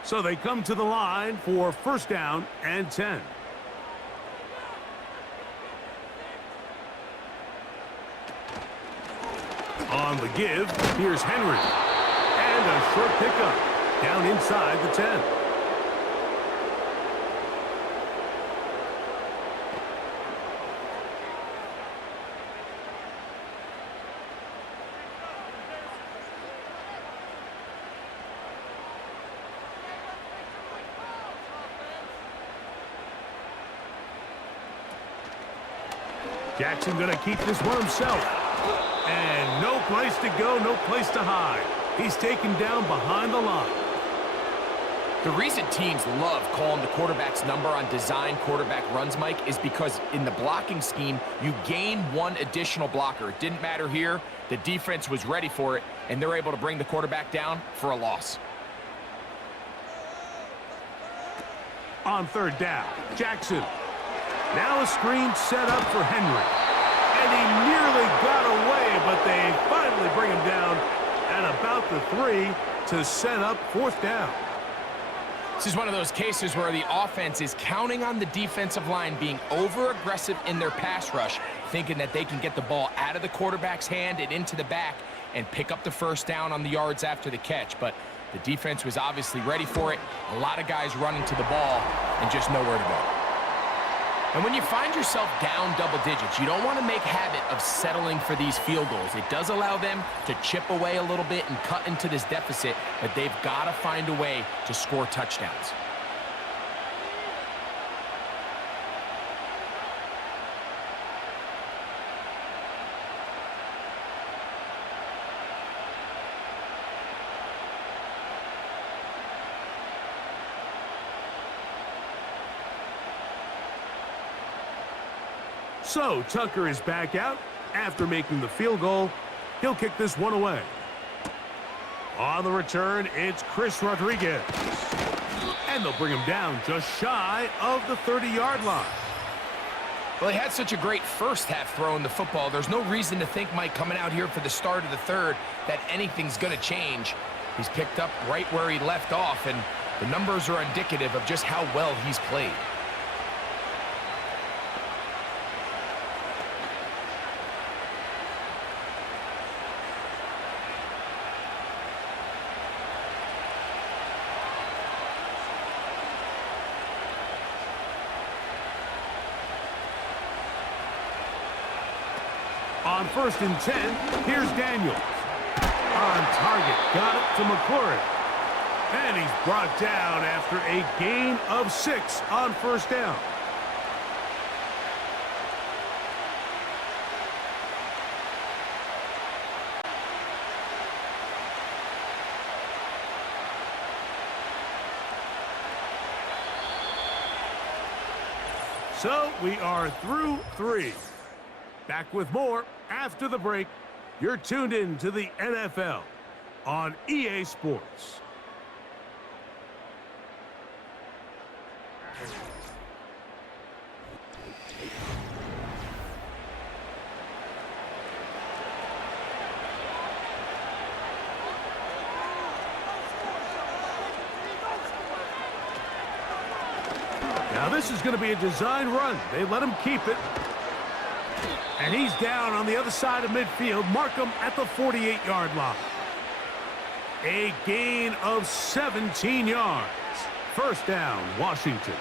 So they come to the line for first down and 10. On the give, here's Henry. And a short pickup down inside the 10. Jackson going to keep this one himself. And no place to go, no place to hide. He's taken down behind the line. The reason teams love calling the quarterback's number on design quarterback runs, Mike, is because in the blocking scheme, you gain one additional blocker. It didn't matter here. The defense was ready for it, and they're able to bring the quarterback down for a loss. On third down, Jackson. Now a screen set up for Henry. And he nearly got away, but they finally bring him down at about the 3 to set up fourth down. This is one of those cases where the offense is counting on the defensive line being over-aggressive in their pass rush, thinking that they can get the ball out of the quarterback's hand and into the back and pick up the first down on the yards after the catch. But the defense was obviously ready for it. A lot of guys running to the ball and just nowhere to go. And when you find yourself down double digits, you don't want to make habit of settling for these field goals. It does allow them to chip away a little bit and cut into this deficit, but they've got to find a way to score touchdowns. So Tucker is back out after making the field goal. He'll kick this one away. On the return, it's Chris Rodriguez. And they'll bring him down just shy of the 30-yard line. Well, he had such a great first half throwing the football. There's no reason to think, Mike, coming out here for the start of the third, that anything's going to change. He's picked up right where he left off, and the numbers are indicative of just how well he's played. On first and 10, here's Daniels. On target, got it to McClure. And he's brought down after a gain of 6 on first down. So we are through 3. Back with more after the break. You're tuned in to the NFL on EA Sports. Now this is going to be a design run. They let him keep it. And he's down on the other side of midfield. Mark him at the 48-yard line. A gain of 17 yards. First down, Washington.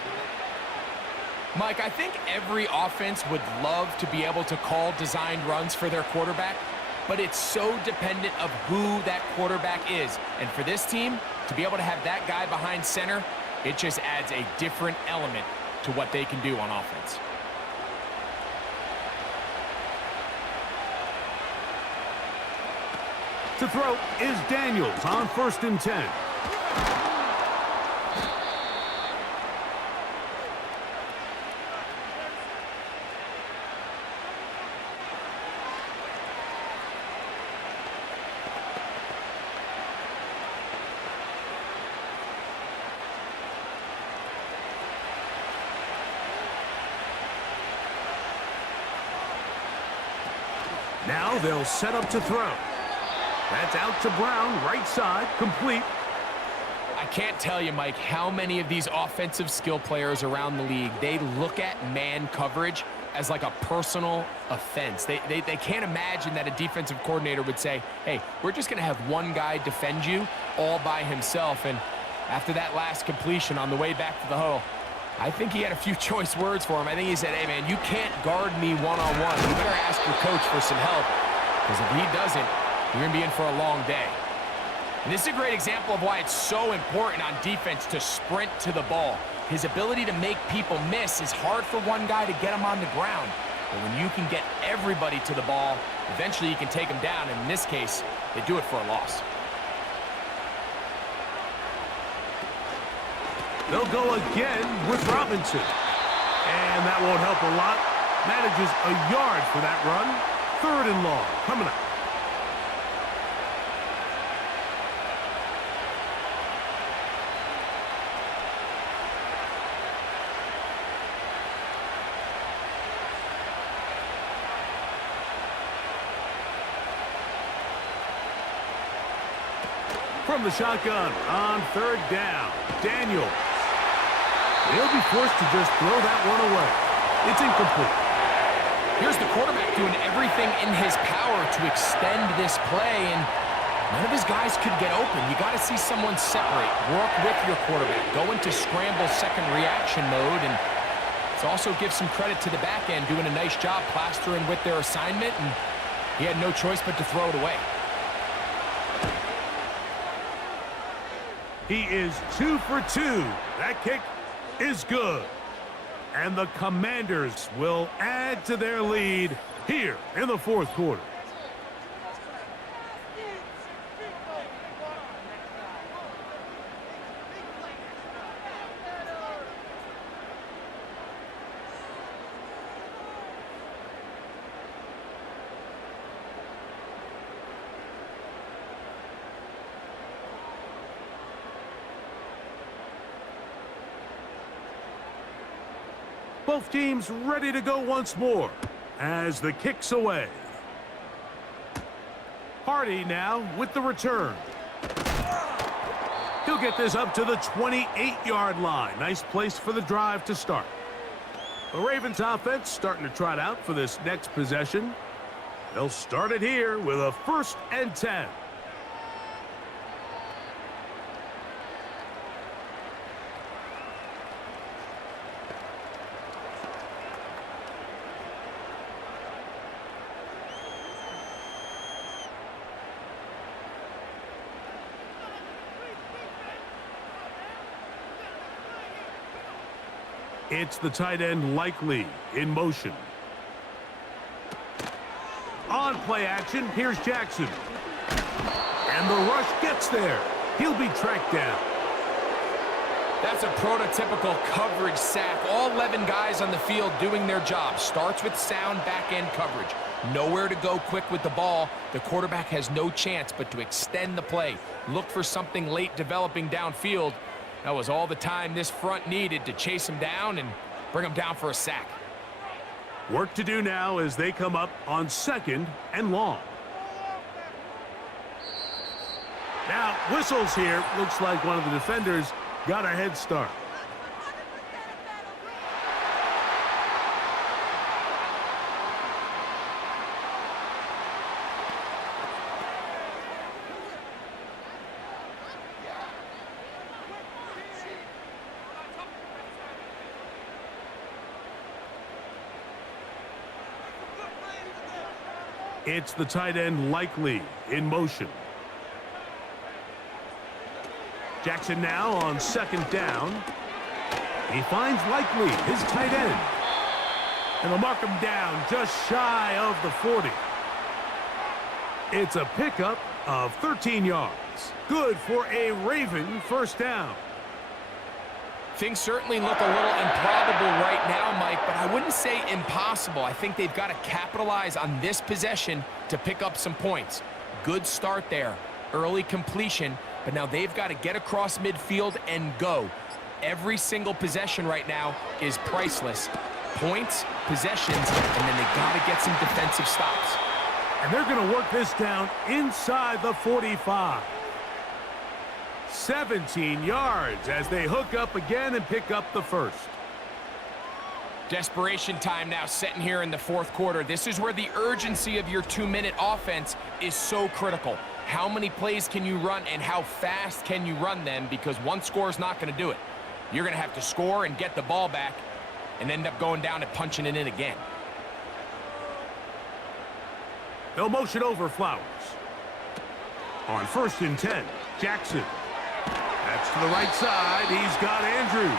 Mike, I think every offense would love to be able to call designed runs for their quarterback, but it's so dependent of who that quarterback is. And for this team, to be able to have that guy behind center, it just adds a different element to what they can do on offense. To throw is Daniels on 1st and 10. Now they'll set up to throw. That's out to Brown, right side, complete. I can't tell you, Mike, how many of these offensive skill players around the league, they look at man coverage as like a personal offense. They can't imagine that a defensive coordinator would say, hey, we're just going to have one guy defend you all by himself. And after that last completion on the way back to the huddle, I think he had a few choice words for him. I think he said, hey, man, you can't guard me one-on-one. You better ask your coach for some help, because if he doesn't, you're going to be in for a long day. And this is a great example of why it's so important on defense to sprint to the ball. His ability to make people miss is hard for one guy to get him on the ground. But when you can get everybody to the ball, eventually you can take them down. And in this case, they do it for a loss. They'll go again with Robinson. And that won't help a lot. Manages a yard for that run. 3rd and long, coming up. From the shotgun on 3rd down, Daniels. He'll be forced to just throw that one away. It's incomplete. Here's the quarterback doing everything in his power to extend this play, and none of his guys could get open. You got to see someone separate, work with your quarterback, go into scramble second reaction mode, and let's also give some credit to the back end doing a nice job plastering with their assignment, and he had no choice but to throw it away. He is 2 for 2. That kick is good. And the Commanders will add to their lead here in the 4th quarter. Both teams ready to go once more as the kick's away. Hardy now with the return. He'll get this up to the 28-yard line. Nice place for the drive to start. The Ravens offense starting to trot out for this next possession. They'll start it here with a 1st and 10. It's the tight end Likely in motion. On play action, here's Jackson. And the rush gets there. He'll be tracked down. That's a prototypical coverage sack. All 11 guys on the field doing their job. Starts with sound back-end coverage. Nowhere to go quick with the ball. The quarterback has no chance but to extend the play. Look for something late developing downfield. That was all the time this front needed to chase him down and bring him down for a sack. Work to do now as they come up on 2nd and long. Now, whistles here. Looks like one of the defenders got a head start. It's the tight end Likely in motion. Jackson now on 2nd down. He finds Likely, his tight end. And they'll mark him down just shy of the 40. It's a pickup of 13 yards. Good for a Raven first down. Things certainly look a little improbable right now, Mike, but I wouldn't say impossible. I think they've got to capitalize on this possession to pick up some points. Good start there. Early completion, but now they've got to get across midfield and go. Every single possession right now is priceless. Points, possessions, and then they got to get some defensive stops. And they're going to work this down inside the 45. 17 yards as they hook up again and pick up the first. Desperation time now setting here in the 4th quarter. This is where the urgency of your 2-minute offense is so critical. How many plays can you run and how fast can you run them? Because one score is not going to do it. You're going to have to score and get the ball back and end up going down and punching it in again. They'll motion over Flowers. On 1st and 10, Jackson. That's to the right side. He's got Andrews.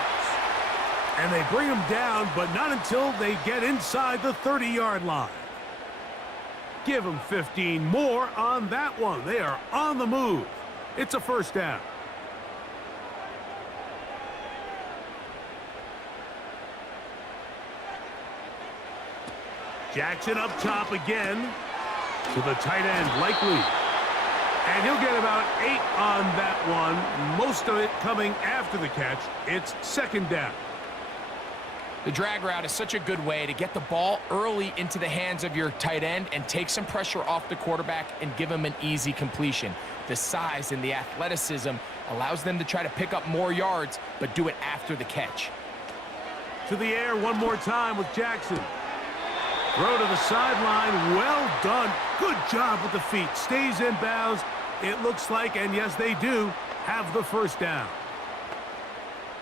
And they bring him down, but not until they get inside the 30-yard line. Give them 15 more on that one. They are on the move. It's a first down. Jackson up top again to the tight end, Likely. And he'll get about 8 on that one, most of it coming after the catch. It's 2nd down. The drag route is such a good way to get the ball early into the hands of your tight end and take some pressure off the quarterback and give him an easy completion. The size and the athleticism allows them to try to pick up more yards, but do it after the catch. To the air one more time with Jackson. Throw to the sideline. Well done. Good job with the feet. Stays in bounds. It looks like, and yes, they do, have the first down.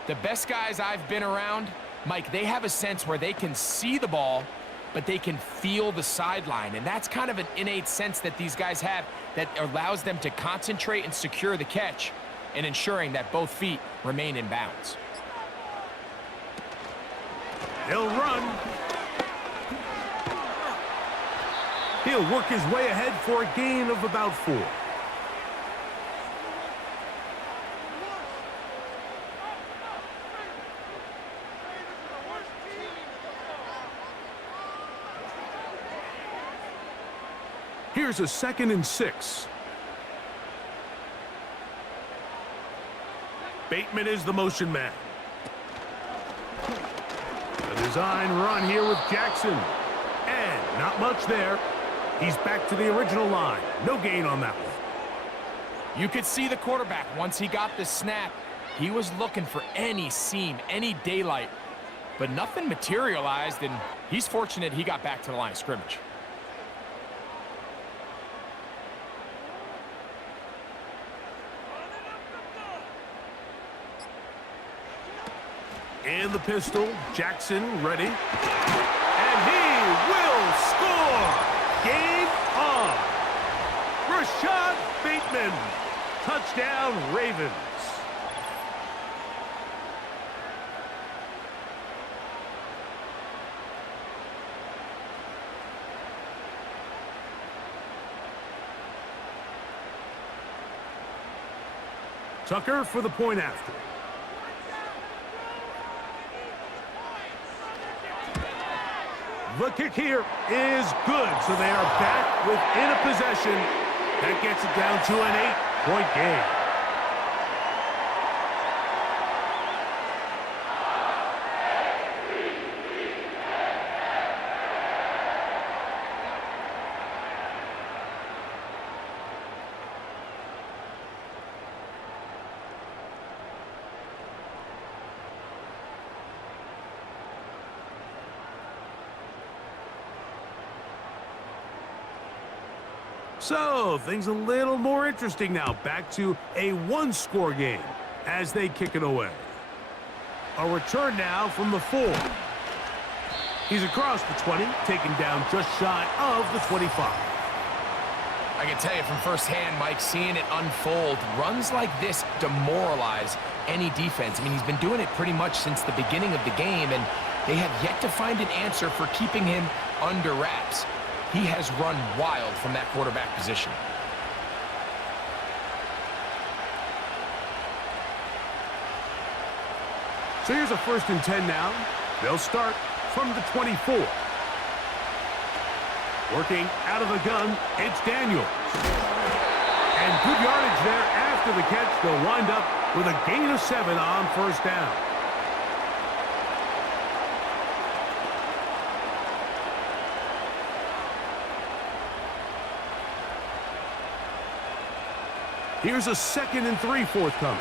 The best guys I've been around, Mike, they have a sense where they can see the ball, but they can feel the sideline. And that's kind of an innate sense that these guys have that allows them to concentrate and secure the catch and ensuring that both feet remain in bounds. He'll run. He'll work his way ahead for a gain of about 4. Here's a 2nd and 6. Bateman is the motion man. A design run here with Jackson. And not much there. He's back to the original line. No gain on that one. You could see the quarterback, once he got the snap, he was looking for any seam, any daylight, but nothing materialized, and he's fortunate he got back to the line of scrimmage. And the pistol, Jackson ready. And he will score! Game on! Rashad Bateman. Touchdown, Ravens. Tucker for the point after. The kick here is good, so they are back within a possession. That gets it down to an 8-point game. So, things a little more interesting now. Back to a one-score game as they kick it away. A return now from the 4. He's across the 20, taken down just shy of the 25. I can tell you from firsthand, Mike, seeing it unfold, runs like this demoralize any defense. I mean, he's been doing it pretty much since the beginning of the game, and they have yet to find an answer for keeping him under wraps. He has run wild from that quarterback position. So here's a 1st and 10 now. They'll start from the 24. Working out of the gun, it's Daniels. And good yardage there after the catch. They'll wind up with a gain of 7 on 1st down. Here's a 2nd and 3 forthcoming.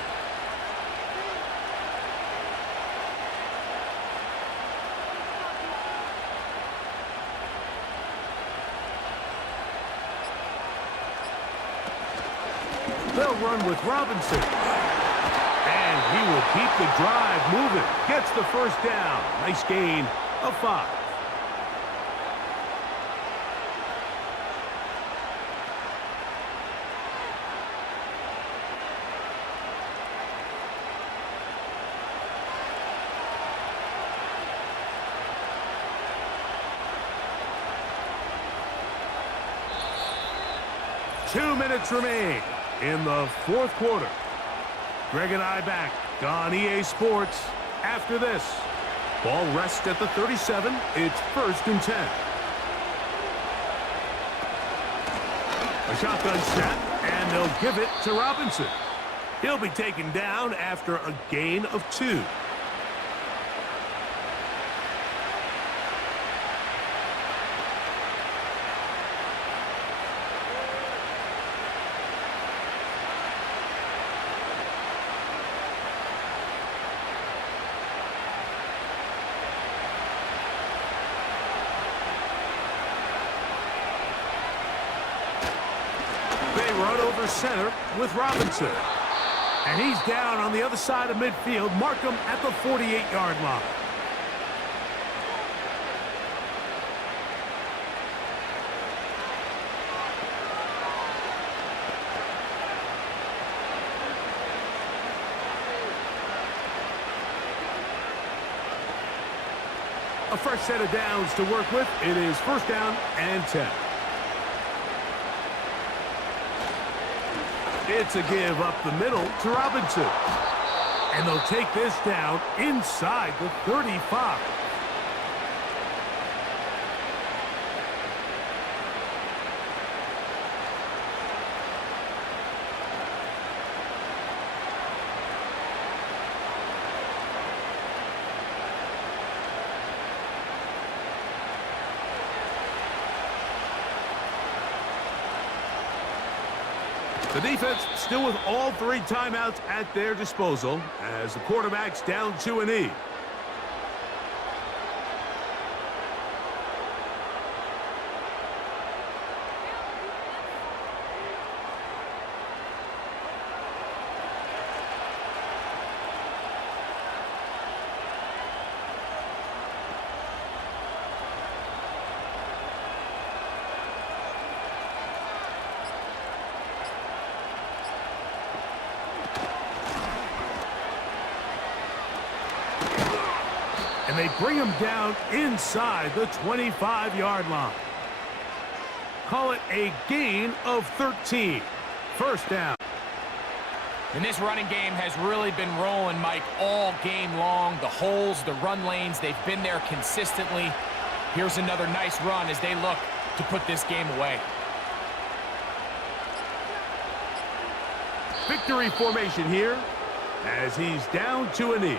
They'll run with Robinson. And he will keep the drive moving. Gets the 1st down. Nice gain of 5. Two minutes remain in the 4th quarter. Greg and I back on EA Sports after this. Ball rests at the 37. It's 1st and 10. A shotgun snap, and they'll give it to Robinson. He'll be taken down after a gain of 2. Run over center with Robinson. And he's down on the other side of midfield. Mark him at the 48-yard line. A fresh set of downs to work with. It is 1st down and 10. It's a give up the middle to Robinson. And they'll take this down inside the 35. The defense still with all 3 timeouts at their disposal as the quarterback's down to a knee. And they bring him down inside the 25-yard line. Call it a gain of 13. 1st down. And this running game has really been rolling, Mike, all game long. The holes, the run lanes, they've been there consistently. Here's another nice run as they look to put this game away. Victory formation here as he's down to a knee.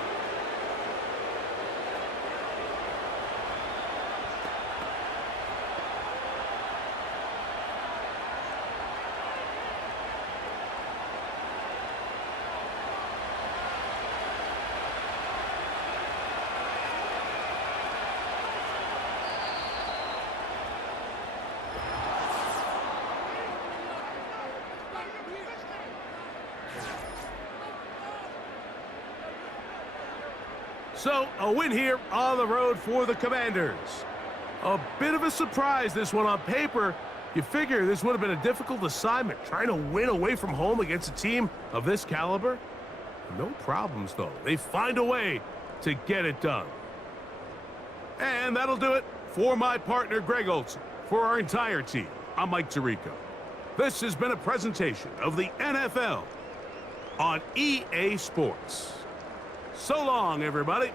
So, a win here on the road for the Commanders. A bit of a surprise, this one on paper. You figure this would have been a difficult assignment, trying to win away from home against a team of this caliber. No problems, though. They find a way to get it done. And that'll do it for my partner, Greg Olson. For our entire team, I'm Mike Tirico. This has been a presentation of the NFL on EA Sports. So long, everybody.